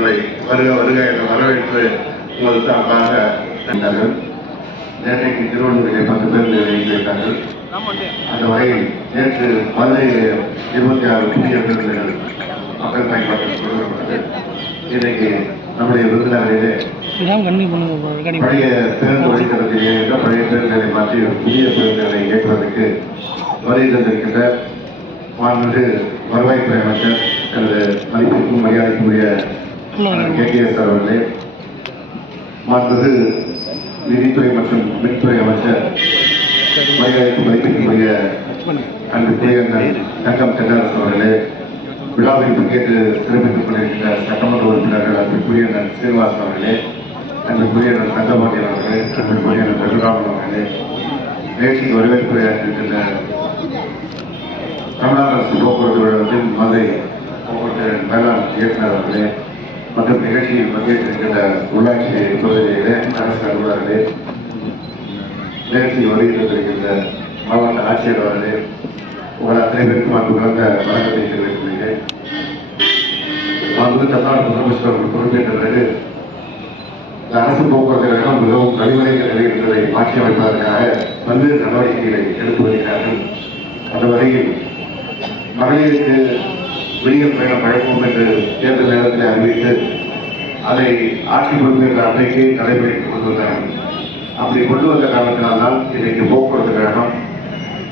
அவர்களை வருக வருக என வரவேற்று உங்கள் சார்பாக சென்றார்கள். நேற்றைக்கு திருவள்ளூரிலே 10 பேர் வைத்தார்கள். அந்த வகையில் நேற்று மதுரையில் 26 புதிய பேருந்துகள் மக்கள் பயன்பாட்டில் கொண்டுவரப்பட்டது. இன்றைக்கு நம்முடைய விருதுநகரிலே பழைய பேருந்து வழித்தடத்திலே பழைய பேருந்துகளை மாற்றி புதிய பேருந்துகளை இயக்குவதற்கு வருகை தந்திருக்கின்ற மாண்புமிகு வருவாய்த்துறை அமைச்சர் எனது மதிப்பிற்கும் மரியாதைக்குரிய KTS அவர்களே, மாண்புமிகு நிதித்துறை மற்றும் மின்துறை அமைச்சர் மரியாதைக்கு மதிப்பிற்குரிய அன்புக்குரிய தங்கம் தென்னரசு அவர்களே, விழாவில் பங்கேற்று சிறப்பித்துக் கொண்டிருக்கின்ற சட்டமன்ற உறுப்பினர்கள் அன்புக்குரிய சீனிவாசன் அவர்களே, அன்புக்குரிய தங்கபாண்டியன் அவர்களே, அன்புக்குரிய ரகுராமன் அவர்களே, நிகழ்ச்சிக்கு வரவேற்புரையாற்றிருக்கின்ற தமிழ்நாடு அரசு போக்குவரத்து கழகத்தின் மதுரை போக்குவரத்து மேலாண் இயக்குநர் அவர்களே மற்றும் நிகழ்ச்சியில் பங்கேற்றிருக்கின்ற உள்ளாட்சி பகுதியிலே அரசு அலுவலர்களே, நிகழ்ச்சியில் வருகின்றிருக்கின்ற மாவட்ட ஆட்சியர் அவர்களே, உங்கள் அத்தனை பேருக்கும் அன்பு கலந்த வணக்கத்தை தெரிவித்துள்ளேன். தமிழ்நாடு முதலமைச்சர் அவர்கள் பொறுப்பேற்ற பிறகு அரசு போக்குவரத்து கழகம் மிகவும் கழிவறைந்த நிலையில் இருந்ததை மாற்றி அமைப்பதற்காக பல்வேறு நடவடிக்கைகளை எடுத்து வருகிறார்கள். அந்த வகையில் மகளிருக்கு விடியல் பயணம் வழங்கும் என்று தேர்தல் நேரத்தில் அறிவித்து அதை ஆட்சி பொறுப்பேற்ற அன்றைக்கு நடைமுறைக்கு கொண்டு வந்தார்கள். அப்படி கொண்டு வந்த காரணத்தினால்தான் இன்றைக்கு போக்குவரத்து கழகம்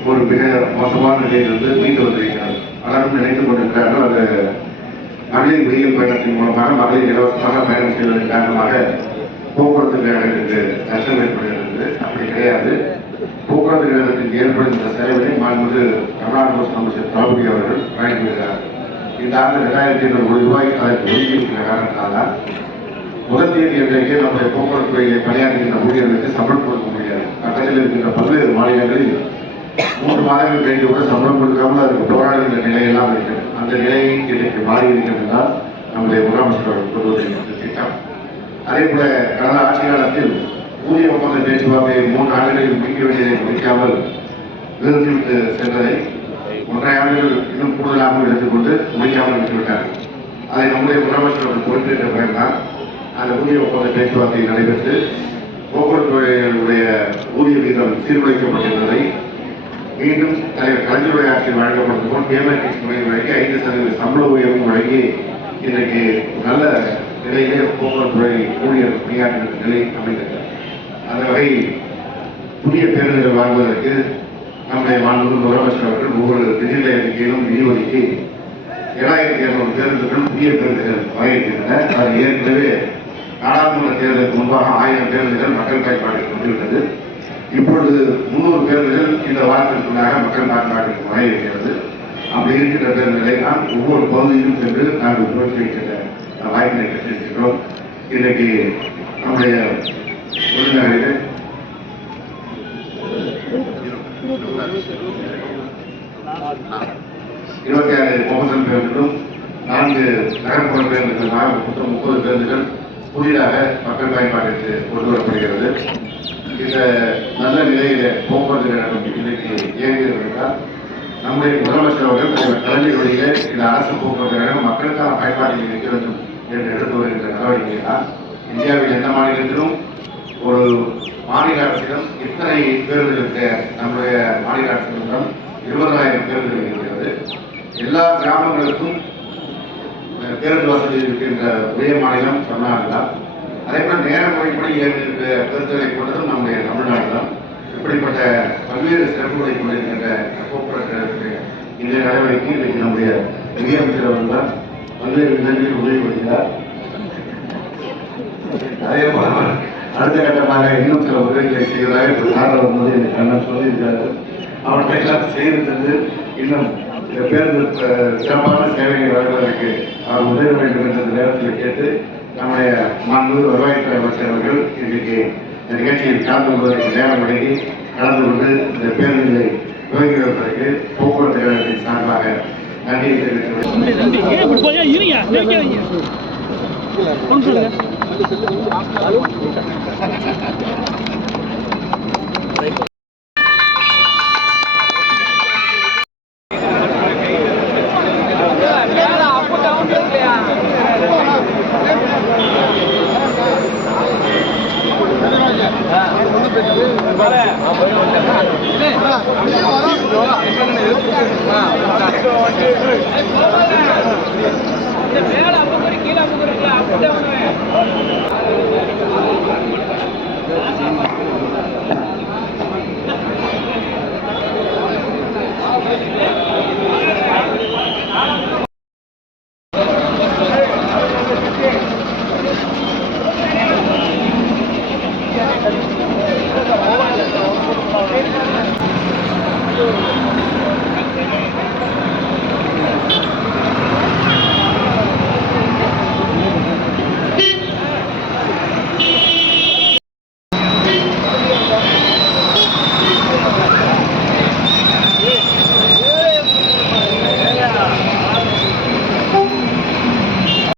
ஒரு மிக மோசமான நிலையிலிருந்து மீண்டு வந்திருக்கிறது. பலரும் நினைத்துக் கொண்டிருக்கிறார்கள் அது மகளிர் விடியல் பயணத்தின் மூலமாக மகளிர் இலவசமாக பயணம் செய்வதன் காரணமாக போக்குவரத்து கழகத்திற்கு நஷ்டம் ஏற்படுகிறது. அப்படி கிடையாது. போக்குவரத்து கழகத்திற்கு ஏற்படுகின்ற செலவினை மாண்புமிகு தமிழ்நாடு முதலமைச்சர் தளபதி அவர்கள் வழங்கிவிடுகிறார். இந்த ஆண்டு 2500 கோடி ரூபாய் அதற்கு ஒதுக்கியிருக்கிற காரணத்தால்தான் முதல் தேதி அன்றைக்கே நம்முடைய போக்குவரத்து துறையை பணியாற்றுகின்ற ஊழியர்களுக்கு சம்பளம் கொடுக்க முடியாது. பக்கத்தில் இருக்கின்ற பல்வேறு மாநிலங்களில் 3 மாதங்கள் கழிந்து கூட சம்பளம் கொடுக்காமல் அதுக்கு போராடுகின்ற நிலையெல்லாம் இருக்கிறது. அந்த நிலையை இன்றைக்கு மாறி இருக்கிறது என்றால் நம்முடைய முதலமைச்சர் கொண்டு வருகின்ற திட்டம். அதே போல கடந்த ஆட்சி காலத்தில் ஊதிய ஒப்பந்த பேச்சுவார்த்தையை 3 ஆண்டுகளில் முடிக்க வேண்டியதை முடிக்காமல் நிறுத்திவிட்டு சென்றதை 1.5 ஆண்டுகள் இன்னும் கூடுதலாக எடுத்துக்கொண்டு முடிக்காமல் விட்டுவிட்டார்கள். அதை நம்முடைய முதலமைச்சர் பொறுப்பேற்ற பிறகுதான் அந்த ஊதிய ஒப்பந்த பேச்சுவார்த்தை நடைபெற்று போக்குவரத்து துறையினுடைய ஊதிய வீதம் சீர்குலைக்கப்பட்டிருந்ததை மீண்டும் தலைவர் கலைஞருடைய ஆட்சியில் வழங்கப்பட்டதும் பேமெண்ட் முறை வழங்கி 5% சம்பள உயர்வும் வழங்கி இன்றைக்கு நல்ல நிலையிலே போக்குவரத்து துறை ஊழியர் பணியாற்றுகின்ற நிலை அமைந்தது. அந்த வகையில் புதிய பேருந்துகள் வாங்குவதற்கு நம்முடைய மாண்புமிகு முதலமைச்சர் அவர்கள் ஒவ்வொரு நிதிநிலை அறிக்கையிலும் நிதி ஒதுக்கி 7200 பேருந்துகள் புதிய பேருந்துகள் வகையிருக்கின்றன. அது ஏற்கனவே நாடாளுமன்ற தேர்தலுக்கு முன்பாக 1000 பேருந்துகள் மக்கள் பயன்பாட்டிற்கு வந்துவிட்டது. இப்பொழுது 300 பேருந்துகள் இந்த வாரத்திற்குள்ளாக மக்கள் பயன்பாட்டிற்கு வகை இருக்கிறது. அப்படி இருக்கின்ற பேருந்துகளை நாம் ஒவ்வொரு பகுதியிலும் சென்று நாங்கள் துவக்கி வைக்கின்ற வாய்ப்பினை பெற்றிருக்கிறோம். இன்றைக்கு நம்முடைய விருதுநகரில் 26 கோமசல் பேருந்துகளும் 4 நகர்ப்புற பேருந்துகளுமாக மொத்தம் 30 பேருந்துகள் புதிதாக மக்கள் பயன்பாட்டிற்கு கொண்டு வரப்படுகிறது. இந்த நல்ல நிலையில போக்குவரத்து கழகம் இன்றைக்கு இயங்குகிறது என்றால் நம்முடைய முதலமைச்சர் அவர்கள் கலைஞருடைய இந்த அரசு போக்குவரத்து கழகம் மக்களுக்கான பயன்பாட்டில் இருக்க வேண்டும் என்று எடுத்து வருகின்ற நடவடிக்கை தான். இந்தியாவில் எந்த மாநிலத்திலும் ஒரு மாநில அரசிடம் இத்தனை பேருந்துகள் நம்முடைய மாநில அரசிடம் 20,000 பேருந்துகள் இருக்கிறது. எல்லா கிராமங்களுக்கும் பேருந்து வசதி இருக்கின்ற ஒரே மாநிலம் தமிழ்நாடு தான். அதே போல நேர முறைப்படி இயங்குகின்ற பேருந்துகளை கொண்டதும் நம்முடைய தமிழ்நாடு தான். இப்படிப்பட்ட பல்வேறு சிறப்புகளை கொண்டிருக்கின்ற போக்குவரத்து இந்த நடவடிக்கை இன்றைக்கு நம்முடைய நிதியமைச்சர் அவர்கள் தான் பல்வேறு விதங்களில் உதவி வருகிறார். அதே போல அடுத்த கட்டமாக இன்னும் சில உதவிகளை செய்வதாக சார் வரும்போது எனக்கு அண்ணன் சொல்லியிருக்கிறார்கள். அவற்றை எல்லாம் செய்து இன்னும் பேருந்து சிறப்பான சேவையை வழங்குவதற்கு அவர் உதவ வேண்டும் என்ற நேரத்தில் கேட்டு நம்முடைய மாண்புமிகு வருவாய்த்துறை அமைச்சர் அவர்கள் இன்றைக்கு இந்த நிகழ்ச்சியில் கலந்து கொள்வதற்கு நேரம் வழங்கி கலந்து கொண்டு இந்த பேருந்துகளை துவங்கி வைப்பதற்கு போக்குவரத்து கழகத்தின் சார்பாக நன்றியை தெரிவித்துள்ளேன். அப்போ மேல 50 கீழே 50 இருக்குல்ல அப்படியே